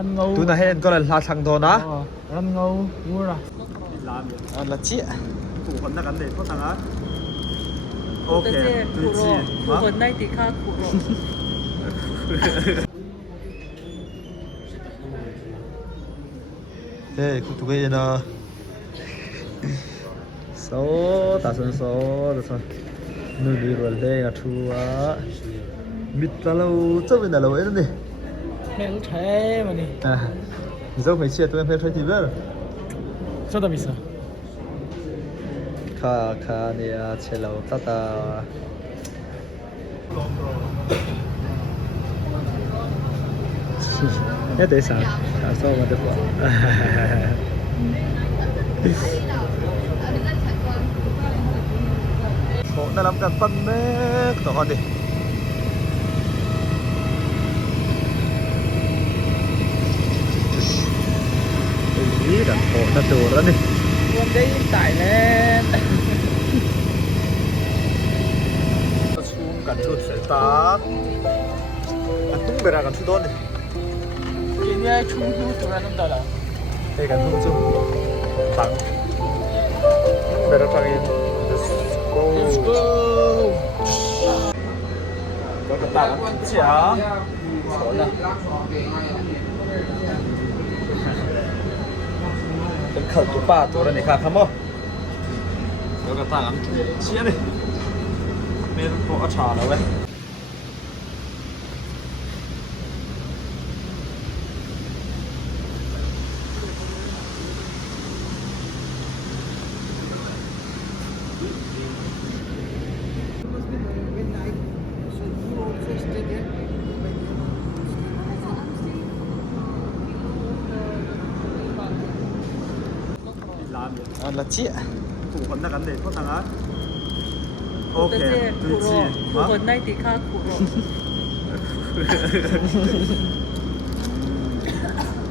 ăn ngâu tu na hen có là la thằng đó na ăn ngâu mua rồi là chia thủ phần là gắn để thoát thằng á ok tùy chi thủ phần này thì khác thủ thế cũng tụi cái nó số ta số số rồi thôi nuôi đi rồi đây là thua mít là lâu chắc bên là lâu ấy đi mẹ cũng thế mà đi dâu phải chia tụi em phải chơi thì biết sao tao biết sao khá nè chơi lâu ta nhất để sao sao mà được khổ nó làm cần phân đấy tao con đi ý cần khổ nó tù đó đi con đây tải lên xuống cần chuột sẽ tá tung về ra cần chuột đôn đi cái này chung hữu tụi anh đâu là đây cần tung chung thắng về ra trang in let's go có cái tảng chả khổ nèเป็นเข่าตัวป้าตัวนั้นนี่ครับครับมั้งแล้วก็ต่างเชี่ยดิเมนโปอาชาแล้วเว้ยlà chia thủ phần là gắn để thoát thằng á ok tùy chi thủ phần này thì khác thủ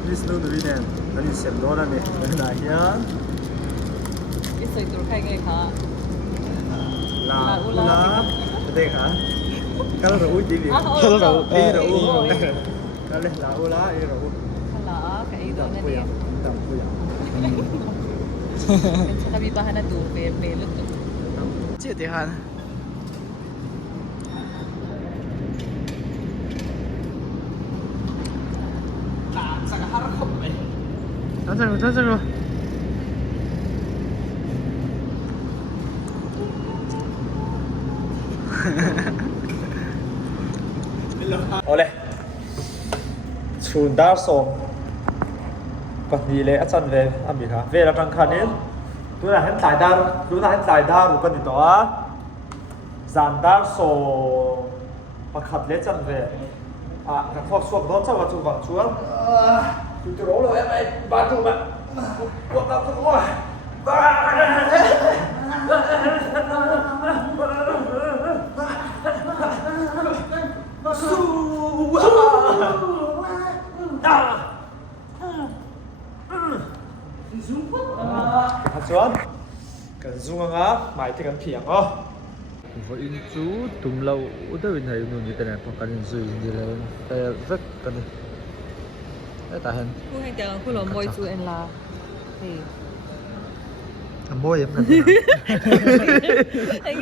Miss Nu Nui Nen anh đi xem đó là nè này nhá cái sợi tụi khai ngay khá là ula đây hả cái đó là ui gì vậy cái đó là cái đó ui cái này là ula cái đó ui là cái đó này quỳ tầm quỳ kami bahan na to pelot chia tiền hàng Thật rồi. Ole chun dar som pahni le achan ve ami kha ve la tang khanin tu la hen sai dar ru kan ni to a zan dar so pakhat le chan ve a ka khop suak do chawa chu wang chuang tu tu ro lo em ai ba tu ba quật đau tu ko hạt xuống cần dung á mày thì cần phiền ó với in chú tùng lâu tới bên này luôn như thế này còn cần gì gì là rất cần đấy ta hơn cô hay chờ cô làm môi chú em là thì làm môi em cần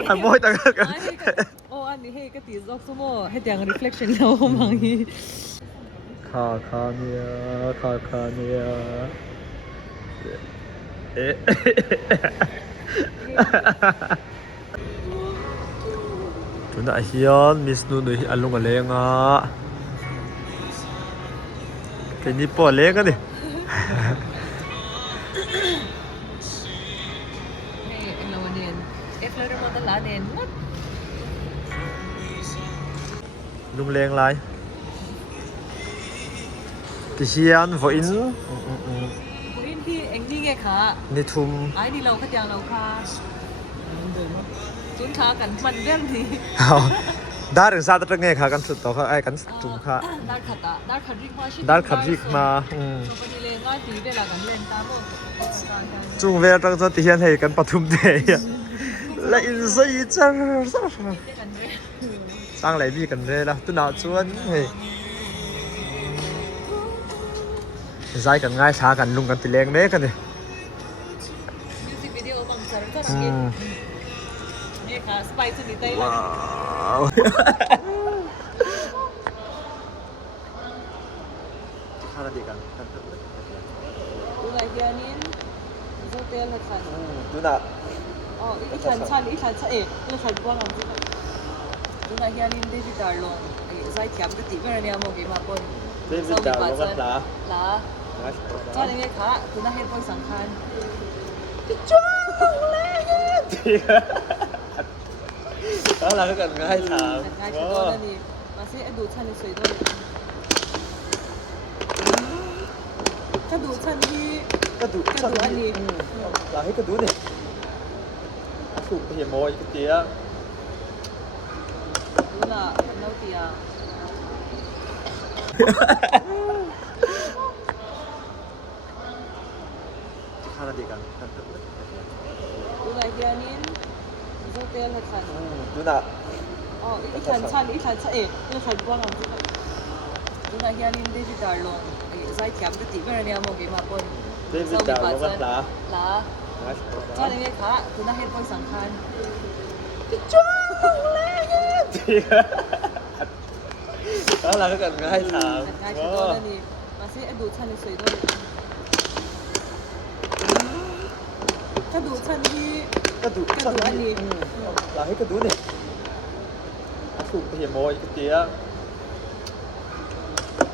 làm môi ta cần ô anh đi hay cái tí dọc số mô hay chờ reflection đâu không bằng gì khá nia chúng ta hiền Miss Nu Nui alung aleng á cái ní bỏ lên cái đi em là đèn em là một tấm lá đèn mất lung lên lại cái hiền vội in in thì anh đi nghe khá ní thum ai đi lâu khách hàng lâu khá chúng khá cần phân biết thì đã được ra tất nghe khá căn thực đó ai căn trùng khá đã khát riêng mà chung về trong giờ tiền hay căn bắt thum thế lại dây chân sang lại đi cần về là tôi nào chuan hay giảiกันง่ายช้ากันลุงกันติเลงเมกันดิ มิวสิกวิดีโอบังคับก็ต้องกินนี่ค่ะสไปซ์นี่เต้เลย ว้าว 하나 디가. 누나 희연인 호텔 해찬 누나. 이찬찬 에 이찬 부항 안 찍어 누나 희연인 데이비드 알롱 사이 tiệm cái tỷ bên này một cái mà bồn 데이비드 알롱은 라. lá 맛있다. cho nên cái khá cứ nó hết voi sẵn khăn đó là cái cần ngay thảm. ngay cho tôi là gì mà sẽ đủ chân sấy thôi cái đủ chân đi cái đủ ăn đi là hết cái đủ này. Phụ thì mồi cái tía. đúng là nấu tiề 하나 디가. 누나 희연인 호텔 해찬 누나. 이찬찬 에 이찬 부항 안 찍어 누나 희연인 데이비드 알롱 사이 tiệm cái tỷ bên này một cái mà bồn 데이비드 알롱은 라. lá 맛있다. cho nên cái khá cứ nó hết voi sẵn khăn đó là cái cần ngay thảm. ngay cho tôi là gì mà sẽ đủ chân sấy thôi cái đủ chân đi cái đủ ăn đi là hết cái đủ này. Phụ thì mồi cái tía.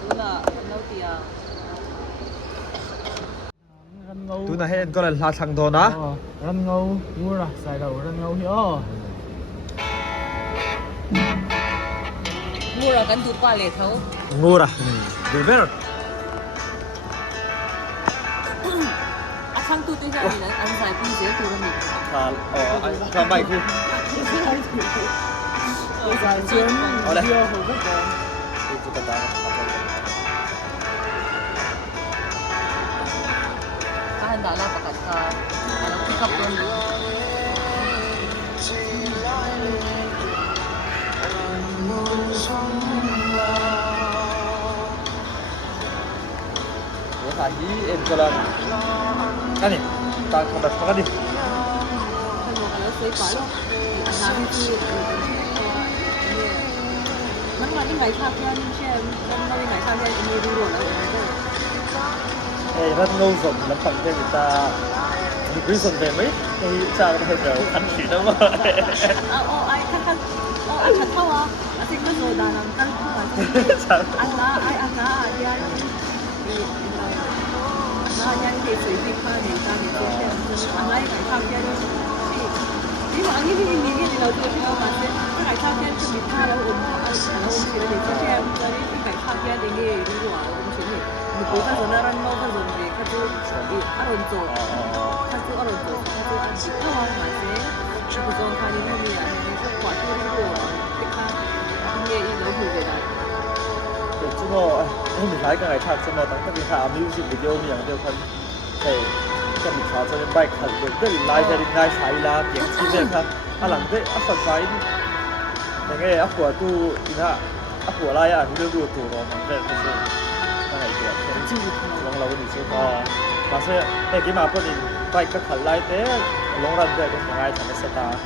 đúng là nấu tiề răn ngâu tu na hen có là la thằng đó na răn ngâu mua ra xài đầu răn ngâu hiểu mua là cái tụt qua lệ thấu ngu ra để biết rồi sang tụt tới ra thì là ăn giải cũng dễ tụt mình anh cho mày khi giải chiến ở đây chưa hồi rất còn thì chúng ta kahit dala pakat ka ano pick up doon phải ý em cho lần cái này ta không đặt cái đi Kan mo kala say palo ang namin toมันมาที่ไหนชาเพียนเช่นมันมาที่ไหนชาเพียนมีดูหรอแล้ว ê rất ngu dần lắm phần cho người ta đi quý dần về mấy cái cha có thể đều khăn chỉ đâu mà ไอ้คันไอ้คันเท่าอ่ะสิ่งที่เราด่านั่นตั้งขึ้นมาอันน่ะไอ้อันน่ะยันน่ายันเด็กสวยที่ข้าเนี่ยตาเนี่ยเช่นอันไหนไอ้ชาเพียนที่ว่าอันนี้ที่มีที่เราตัวที่เรามาเช่นไอ้ชาเพียนที่มีท่าเราอุ้มเอาเราอุ้มชิ้นเด็กเช่นตอนนี้ที่ไอ้ชาเพียนเด็กเนี่ยรู้ว่าอุ้มชิ้นเนี่ยมีตัวที่เราเริ่มมองที่เราเด็กเขาดูอารมณ์โจเขาดูอารมณ์โจเขาดูอันที่เขาว่ามาเช่น그 전 가니는 이 안에 과토리로 택한 이게 이 너무 배다. thì chúng nó em mình thấy cái ngày thật chúng nóตั้งแต่มีข่าวmusic video มีอย่างเดียวกันแต่ก็มีข่าวจะเป็นใบขันเด็กไลฟ์จะได้ง่ายใช้ละเสียงที่เนี่ยครับอันหลังได้อัพสายอย่างเงี้ยอัพหัวตู้อีน่ะอัพหัวไล่อ่ะที่เรื่องดูตัวเรามันเป็นก็คือก็ไหนตัวที่ลองเราก็ดีสุดก็มาเสียแต่กี่มาพอดีใบก็ขันไล่แต่ลงรันได้ก็ง่ายทำให้สตาร์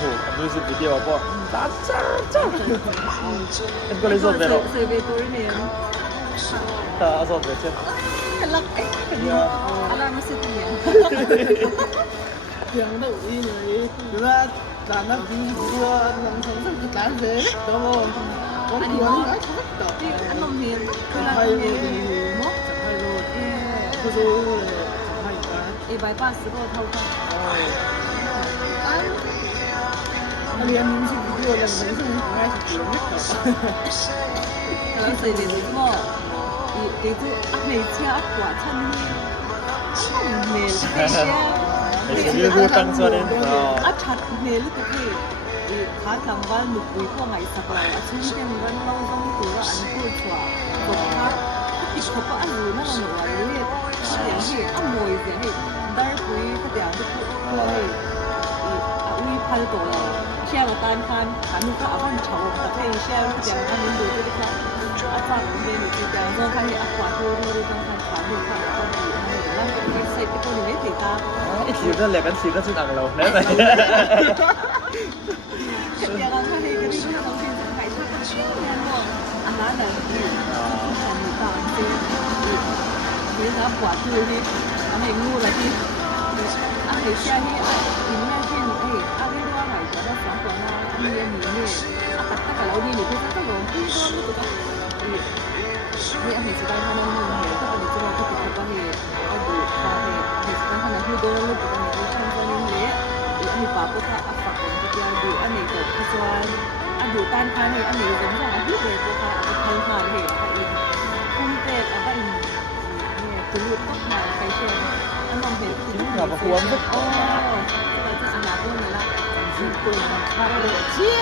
ถูกๆมิวสิกวิดีโอก็จ้าเป็นก็เลยส่วนเดียว 세베토리네요. 다 아서 됐죠. 탈락. 알람 세팅이야. tiếng đầu đi rồi là làm nó cũng vừa làm sống rất là đáng dễ đó có 아니 tiếng 뭐 nói rất tốt 안 넘는 chẳng hay rồi thì mất chẳng hay rồi cái số chẳng hay quá 이 바이파스로 타고 anh em music video lần đấy xong ngay chụp tiếng hết 그래서 이제 뭐 이게 앞에 차 앞과 차는 Để vô tăng cho nên 앞차 내를 그렇게 이 가장관 놓고 ngày sạc lại ở trên cái gần lâu trong cái cửa ăn cua chua rồi khác thì có có ăn gì nó còn nổi rồi cái gì ăn mồi gì hay đar quý cái tiếng cái cua hay uy 팔 tổ là xe vào tan khan ăn có ăn ăn cháo tập hay xe cái tiếng ăn đến rồi cái khác áp phạt bên thì tiếng do khai áp quả thôi rồi ทางการขายดูค่ะก็ดูนั่นเป็นเว็บไซต์ที่คนอยู่ไม่ติดตาม ไอ้ทีมนั่นแหละกันทีมนั่นซึ่งอ่างเราแล้วแต่ เดี๋ยวเราถ้าให้กันที่เราต้องเรียนภาษาไทยถ้าเขาเชื่อแน่นอนอันนั้นแหละที่ฉันมีตาจริงนี่นะปวดคือที่อันไหนงูอะไรที่อันไหนเชื่อที่อินแม่ที่เอ้อันนี้รู้ว่าไหนจะได้ฟังตัวนะอันนี้นี่นี่อ่ะแต่ถ้าเราดีหรือพี่จะลงพี่ก็ไม่ถูกต้องนี่อันไหนจะได้ทำนั่นนี่เนี่ยถ้าอันไหนจะเราที่ถูกต้องเนี่ยเอาดูมาเนี่ยอันไหนจะได้ทำนั่นคือโดนลูกตัวนี้ที่ฉันจะนี่เนี่ยมีปาปุ๊บอะฝักของที่จะดูอันไหนตัวที่จะอันดูต้านทานเนี่ยอันไหนจะไม่ต้องอันที่เด็กตัวค่ะอันที่ทานเนี่ยค่ะอีกคุณเด็กอันนั้นเนี่ยคุณลูกต้องมาไปเชื่ออันนั้นเป็นคุณลูกแบบหัวมันอ๋อเราจะอนาคตนั่นแหละคือตัวมาเลยเชี่ย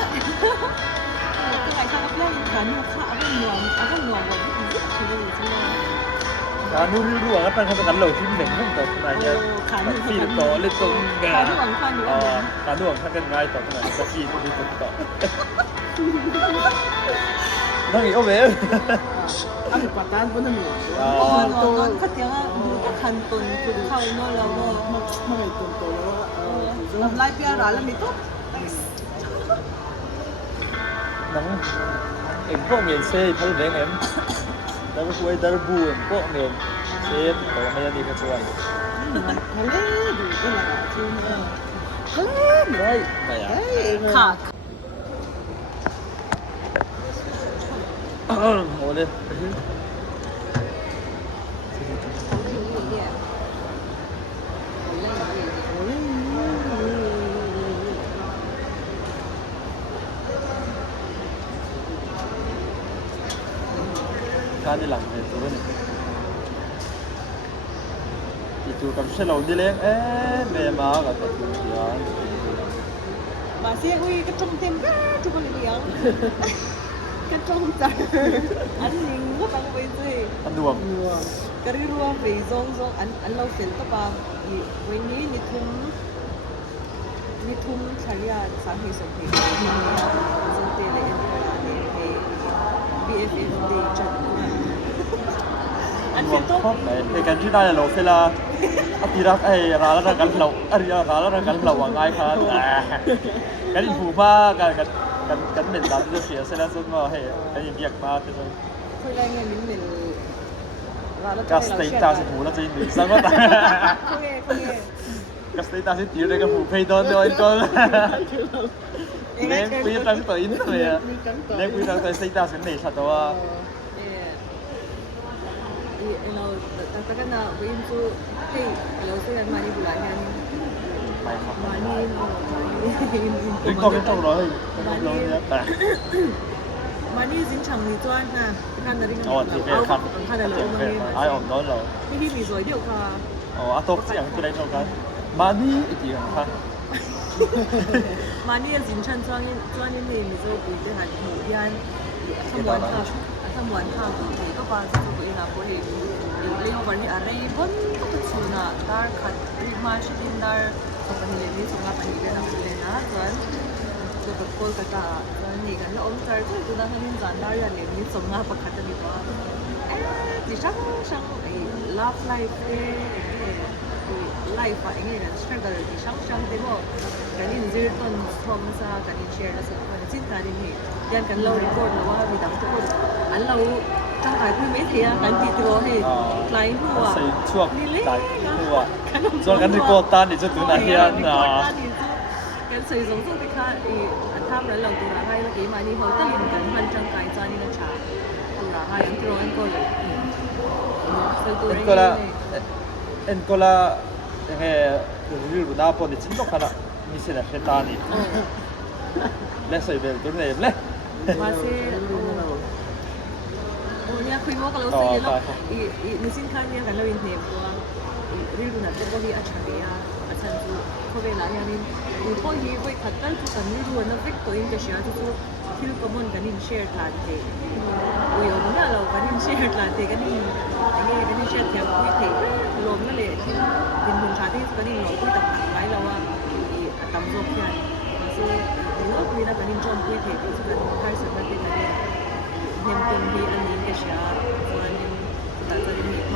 ก็ไปทางเรื่องการดูข่าวหน่วงวันที่ดีชีวิตใช่ไหม การนู่นรู้ว่ากันเป็นกันเหล่าที่หนึ่งห้องต่อไหนเนี่ยฟีดต่อเล่นตรงงานการดูว่ากันง่ายต่อไหนจะฟีดที่ตรงต่อนั่งอีกโอ้เว้ย 아니 바단 보는 거. 넌 그때가 누가 간돈 그 카우너라고 막 있던 또. 라이피아 라라미도 นังเอ็งพวกเมียนเซ่พัฒน์เลี้ยงเอ็มแล้วก็ช่วยดาร์บูนพวกเมียนเซ่ต่อมาอย่างนี้ก็ช่วย 달래도 있잖아. 지금. ไม่ไม่อะ 카 โอ้เลยการในหลังเนี่ยตัวนี้ที่ตัวกับเชลล์นี่เลี้ยงแม่มากับตัวเดียว 마시에 우리 그 좀템 두 번에 비양 그좀 잘. 아니 이거 방금 이제 อันดวง 그리로 베이종종 안라우 센터가 이 왜니 니툼 차리아 상해서 그 선택의 엔터라네 BFF 데이트 อันดวงชอบไหนในการที่ได้เราเวลาอภิรักษ์ไอ้ร้านละกันเราร้านละกันเราว่าง่ายครับกันอินฟูมากกันเหม็นร้านจะเสียเสร็จแล้วสุดมาให้กันยินเรียกมาแต่ 소량의 민민 กาสเตต้าสิหูแล้วจะยินดีสักว่าแต่ 공예 กาสเตต้าสิตีเลยกับหูเพย์ดอนเดียวอีกคนเลี้ยงปีตั้งตัวอินเลยอะเลี้ยงปีตั้งตัวสเตต้าสิเนี่ยชัดว่า เราแต่ก็น่าวินซูที่เราเสียมานี่บุหรี่กัน ไปครับ มานี่ ถึงก็เป็นต้องร้อยร้อยเนี่ยแต่ มานี่สินช่างนี่จ้วนนะ看的那个 อ๋อที่เป็นคัน 看的 เจ็บ 了 เป็นไอ้ออกน้อยเรา ไม่ที่มีสวยเดียวค่ะ อ๋ออาตกเสียงตัวใดเท่ากันมานี่อีกทีครับ มานี่สินช่างจ้วนนี่มีสวยปุ๋ยที่หันหมูยันทำวันข้าวปุ๋ยก็ปลาจะปุ๋ยนะปุ๋ยเลี้ยงวันนี้อะไรบนก็เป็นสูน่ะดาร์คัดริมาชิดินดาร์สปันเลียนี่สงาปันเลียนะเลยนะจ้วนจะเป็นโคลกาตาจ้วนนี่กันแล้วอมใจก็ดูนะท่านนินจานดาร์ยันนี่สงาปักขัดนี่ว่าดิฉันไอ้ love life ไลฟ์อะไรเงี้ยนะสตรัคเกอร์ที่ช่างเดโมกันนี่จะต้นพร้อมซะกันนี่แชร์แล้วสิมันจริงการนี่ยันกันเรารีคอร์ดแล้วว่ามีดังทุกคนอันเราจังหวะที่ไม่เทียกันติดตัวให้ไลน์หัว ใส่ช่วงใจหัวส่วนกันที่โกตันนี่จะถึงไหนเนี่ยนะ กันใส่สองตัวที่ข้าอันทำแล้วเราตัวอะไรแล้วกี่มานี่เขาตั้งกันมันจังกายจานี่กันชาตัวอะไรอันตัวอันก็เลยเอ็นก็ละยังไงรู้รู้น่าพอดีจริงๆขนาดมีเสียงเฮตานี่เล่นใส่เบลตัวนี้เลย มาเซ่เนี่ยคุยว่ากับเราเสียแล้วนี่สินค้าเนี่ยกันเราอินเทมตัวรีดูนะตัวที่อาจารย์อาจารย์เขาเวลาอย่างนี้พอที่ไปขัดกันทุกคนนี่ดูนะฟิกตัวอินเดียชีทุกที่ลูกก็มันกันอินแชร์กันเองอุ้ยเนี่ยเรากันอินแชร์กันเองกันอินกันอินแชร์เทียบคุยเทรวมนั่นเลยที่ดินบุญชาที่กันอินเราคุยต่างๆไว้แล้วว่าตำรวจเนี่ยมาซื้อหรือว่าคุยนะกันอินชมคุยเทที่สุดกันใครสักคนเป็นกันเห็นตรงที่อันนี้ก็เชียร์ส่วนอันนี้แต่จะมีม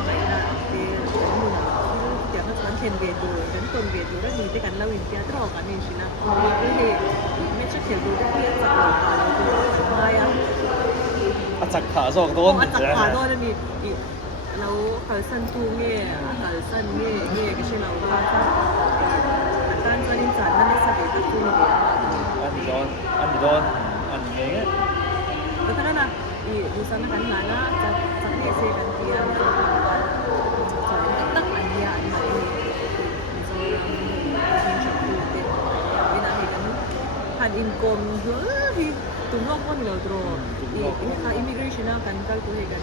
chen về đồ đến tuần về đồ đó nhìn thấy cảnh lâu nhìn kia trò cả nên chỉ là cái hệไม่ใช่เขียนดูได้เพี้ยนจากเราค่ะเราดูไม่อะ อาจักขาสองต้น อาจักขาโดนนี่เราเขาสั้นทูเนี่ยเขาสั้นเนี่ยก็ใช่เราค่ะการจะดินจันนั่นสติตั้งตัวเนี่ย อันนี้โดนอันเงี้ย แล้วก็นั่นน่ะดูซ้ำกันหลายนะจะเอเซกันเทียมจะวันตั้งอันเนี้ยอันไหนผ่านอินกลมเฮ้ยตุ้มนอกคนเราตรงอิมิเกรชันกันก็ตัวเองกัน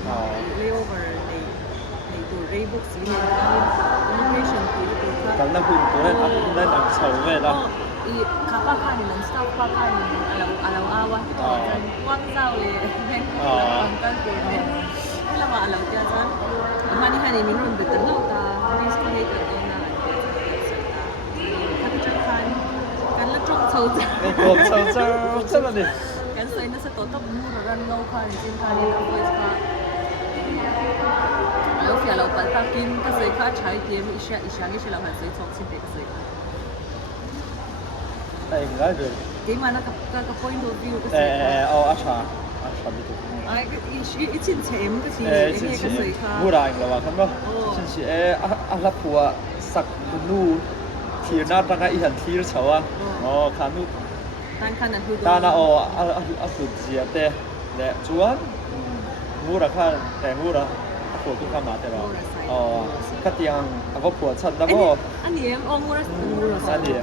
เลเวอร์ในตัวเรย์บุ๊กสีเหลืองอิมิเกรชันตัว กันนั่งคุยตัวนั้นนั่นอันเฉาเลยนะ อีข้าวผ้านี่มันสต๊อกผ้านี่เราเอาวะว่างเศร้าเลยเป็นกันตัวเนี่ยให้เราว่าเราจะจันมันนี่แค่นี้มีรุ่นเป็นตั้งเราตาดิสเพลย์กันเองนะถ้าจะคันกันละจงเฉาจ้า นี่กลมเฉาใช่ไหมนี่ กันใส่น่าจะตัวตับมูเราดันเงาคันจริงคันนี่เราเคยค่ะแล้วเสียเราปัดตากินก็ใส่ข้าใช้เตรียมอีเชียนี่ใช่เราหันใส่ช่องสิบเด็กใส่ แต่ยังไงเลย Gimana ke point of view เอาอาชาไม่ถูก Ai cái chín chém cái gì ชิน cái ชิ cái gì มู ค่ะ รายแล้วว่าครับเนาะชินชิอาลับผัวสักนูทีน่าตั้งไอ้หันทีร์เฉาอ่ะอ๋อขานู Tan kan là hư ตาหน้าอาสุดเสียแต่และจวนมูระค่ะแต่มูระผัวทุกข้ามาแต่เราอ๋อก็เตียงเอาก็ผัวชัดแล้วก็ Anh gì em ôm mua ra อันนี้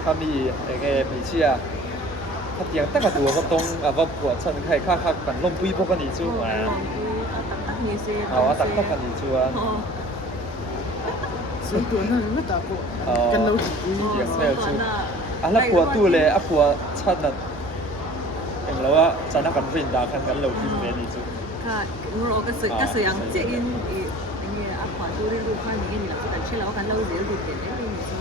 เขามีไอ้ผีเชี่ยถ้าเตียงตั้งกับตัวก็ตรงเอาก็ผัวชัดใครค่ากันลมปุ้ยพวกกันอีจู่มาเอาตักพวกกันอีจู่ ส่วนตัวนั้นไม่ตาโกกันเราจิตดี เตียงแล้วจู่แล้วผัวตู้เลยผัวชัดน่ะเห็นแล้วว่าจะนักกันฟินดาคันกันเรากินเมนอีจู่ ค่ะเราก็สื่ออย่างเจอินนี่อ่ะขวาตู้ได้รูปข้างนี้นี่แหละแต่เชื่อแล้วกันเราเดี๋ยวดูเด่นได้นี่ซึ่ง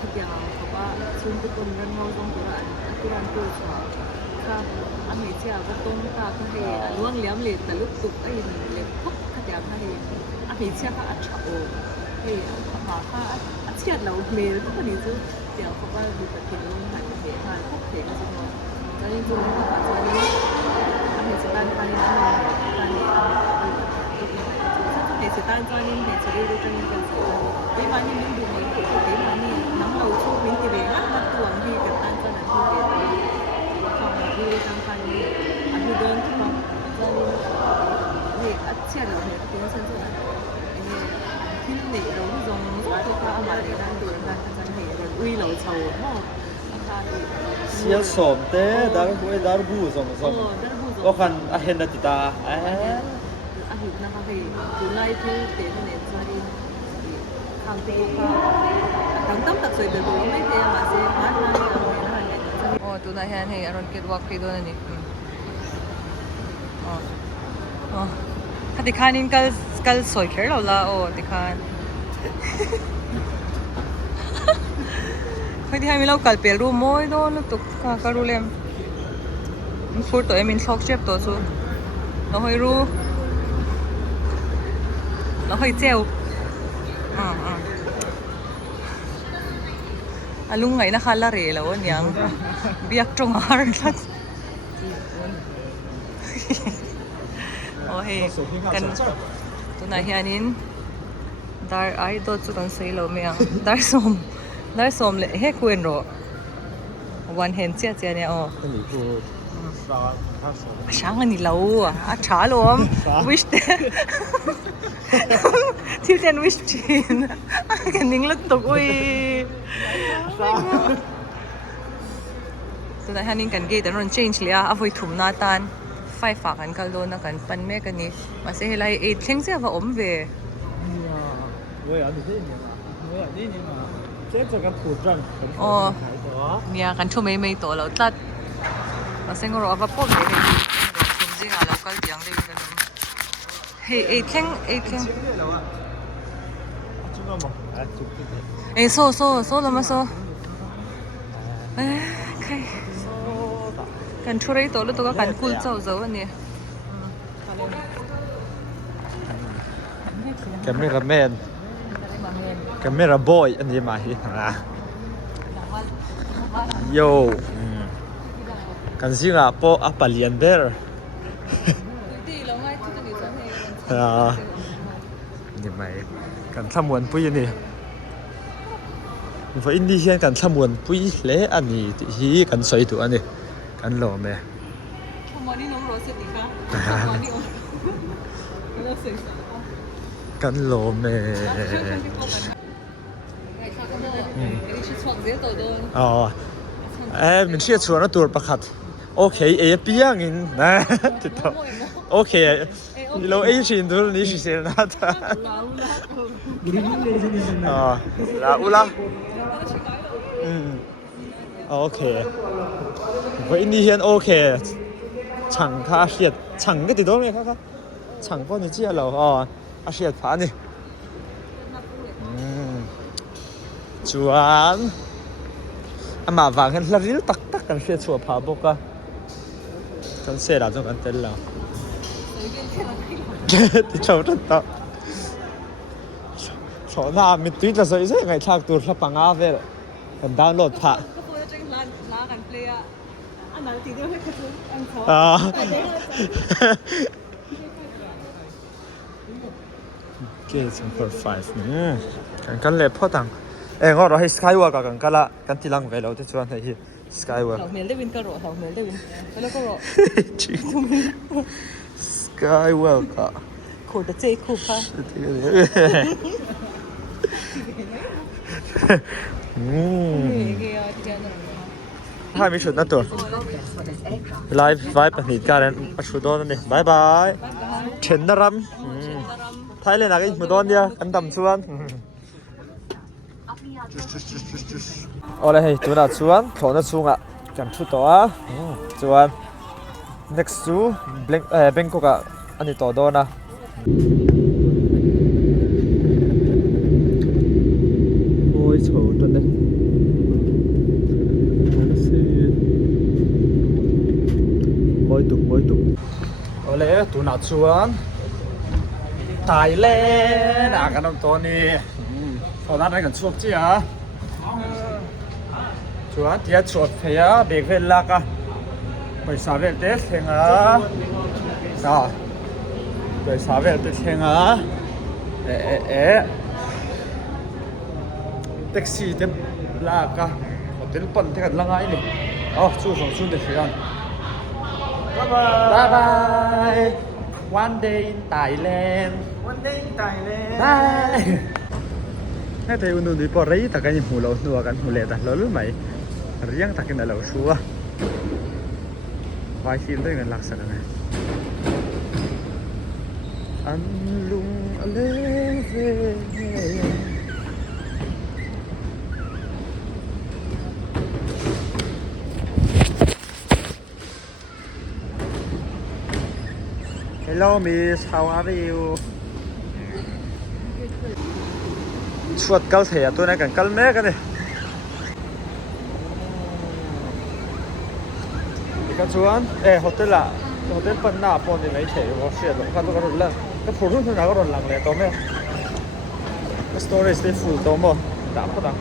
ทุกอย่างเขาว่าซึ่งทุกคนรันเราต้องตัวอันตัวค่ะค่ะอันนี้เชื่อว่าตรงตาก็ให้ล่วงเลี้ยมเลยแต่ลูกตุกไอ้เลยปุ๊บขยับให้อันนี้เชื่อว่าอัดฉโอให้มาค่ะอัดเชื่อเราเมย์ทุกคนนี้ซึ่งเดี๋ยวเขาว่าดูแต่เพียงลงหันเสียผ่านพวกเพลงจริงๆแล้วจริงๆแล้วก็จะนี้อันนี้จะตั้งไปอันนี้thì sẽ tăng cho nên để sẽ đi cho nên cần sự cái mà như những điều này của cái mà như nắm đầu thu biến thì về rất là tuồng thì cần tăng cho là thu về còn là đi tăng phần anh đi đơn thì không cho nên thì ắt chia được hết tiếng sân rồi khi để đấu dùng tôi qua mà để đang đuổi ra cho nên để uy lẩu chầu mà เสียสมเต้ดาร์บุดาร์บูสมก็คันเห็นติตาahit na kasi tulay to dito net sorry camping pa tangtam tak soy do may kaya kasi man na oh to na yan hey aron kidwak kido na ni oh hati kanin kal soy kher la oh tikhan khoi di hai mi lau kal pel ru moi do lu tuk ka ru lem fur to emin thok chep to chu no hoi ru nó hơi treo lúc ngày nó khá là rẻ là ôn nhang biết trong har lắm ôi cần tụi này hiện in dar ai đốt cho con xây lâu miệng dar xôm lệ hết quên rồiวันเห็นเจี๊ยเจี๊ยเนี่ยอ๋อsáng anh đi lâu à trả luôn wish thiếu tiền wish chín cái nín lứt tục ui tụi này hắn nín cần ghi tụi nó change liền à vui thủng na tan phai phạc hắn cả luôn nó cần pan mẹ cái ní mà sẽ lại ít tiếng sẽ vào ốm về ồ nhà cần cho mấy tổ lâu tắt mà sẽ ngồi vào bóp để hình chung gì à lâu cái tiếng đây cái nó hey eight thing ê so là mà so cái cần cho đấy tổ lúc tôi có cần cool dầu dầu anh nè Cameraman camera boy อันนี้มาฮินะโยกันซิงอ่ะโปอ่ะปาเลียนเบอร์นี่ไหมกันทำวนปุ้ยนี่เพราะอินดีเซียนกันทำวนปุ้ยเละอันนี้ที่กันสวยตัวอันนี้กันหล่อไหม กันโลเมอ๋อมันเชื่อชวนตัวประคัดโอเคเปียงอินนะติดต่อโอเคเราชินดูนี่สิเซนนะท่าอ๋อลาอุลาโอเคเพราะอินดีเซียนโอเคฉังค่าเสียดฉังก็ติดตัวไหมครับฉังพวกนี้เจ้าเราอ๋ออาเซียนผานี่จวนอามาวางกันละริลตักตักกันเสียชัวผาบกะกันเสียดาจงกันเต็มแล้วที่ชอบตัดต่อชอบน้ามีtweetละสวยๆไงฉากตัวละปังอาเวลกันดาวน์โหลดผาOkay, number 5. Kan le photang. Ngor hi Skywalk kan kala kan tilang velo te chuan hi Skywalk. Mel de win ka ro, mel de win. Kala ko ro. Skywalk. Ko de chei khu kha. Hai mi shut na to. Live vibe ni karen ashu don ni. Bye bye. Chendaram. Thailand là cái một đòn nha, ăn tầm chuan. Ở đây tôi là chuan, thổ nó chuông ạ, chẳng chút đó, chuan. Next to Bangkok ạ, anh đi tỏ đòn à. Ôi trời tuần đấy. Mỗi tục. Ở đây tôi là chuan. Thailandกันน้ำตัวนี้ตอนนั้นได้กันชวบจี้อ่ะชวบที่ชวบเพียเบรกเวลาก็ไปสาวเวลเตสเองอ่ะไปสาวเวลเตสเองอ่ะแท็กซี่เต็มลากก็โฮเทลปั่นที่กันละไงนี่อ๋อสู้สองสู้เด็กกันบ๊ายบาย One day in Thailand. One day in Thailand. Bye. Ngay thấy unu đi bỏ rấy ta cái gì mù lâu nuaกันmù lệ ta lâu lúc mày riêng ta cái nào lâu xua. Vài phim tới gần lạc sân này. Anh lung lên về. Hello Miss, how are you? Chuột câu thể tôi này cần cân mét cái này. Cái chuan, hotel phần nào phần thì mấy thể có chuyện rồi, phần tôi có rồi lần. Cái phụ huynh nào có rồi lần này tóm mẹ. Cái storage thì full tóm mà, đã có đằng.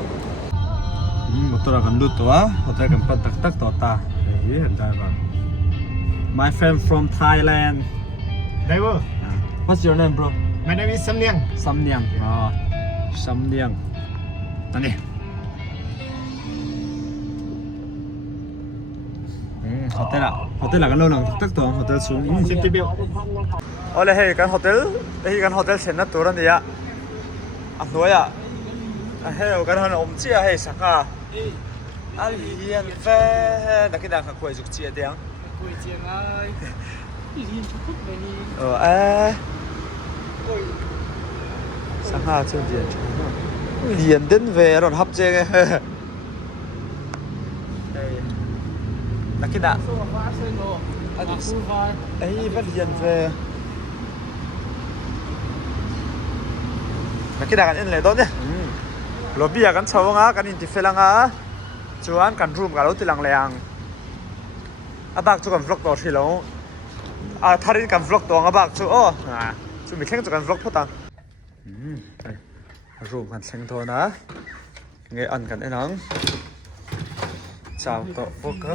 Một tôi là cần đútตัว, hotel cần phần tắc tỏ ta. Đấy hiện tại mà. My friend from Thailand. Driver. What's your name, bro? My name is Samniang. Samniang. Samniang. Tani. Hotel là cái lâu lòng tất toán hotel xuống. City Bill. Ở đây cái hotel trên nó tour này ạ. Anh nói ạ. Hello cái hắn ôm chia hay sao cả? Anh hiền về, đã cái đang quay dục chia tiếng. Quỳ chieng ơi. Liên chúc phúc về đi. Sáng hạ chưa điện liền đến về rồi hấp chê nghe là cái đạn ấy vẫn liền về là cái đạn anh lấy đó nhé lobby à cái sâu ngá cái nhìn thì phải là ngá chú anh cần room cả lối từ làng làng à bác chú cần vlog đó thì lâu à thay cần vlog đó à bác chú ô chú mình khen chú cần vlog thôi ta รูมกันเซ็งโทนะเงยอันกันไอ้น้องชาวโตพวกก็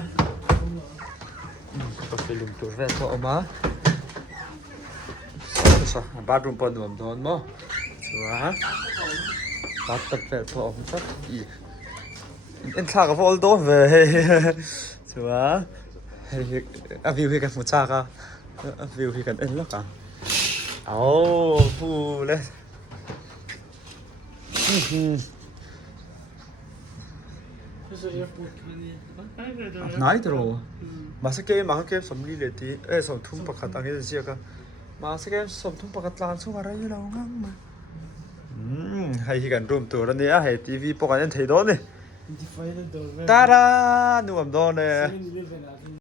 ก็ฟิลิมตัวเวทออกมาสะบาร์รูมปนวมโดนมั้งชัวร์บาร์ตัดเวทออกมาสักอีเอ็นทากกับฟอลโดนเว้ยชัวร์อาวิวให้กันมุชากะอาวิวให้กันเอ็นแล้วกันเอาพูเลย哪一条路？马斯基马克基什么里来的？哎，什么土巴克当个是个？马斯基什么土巴克当出来了啱嘛？係กันรวมตัวแล้วเนี่ยให้ทีวีปกติ睇到เนี่ยตาดาหนูมโดนเนี่ย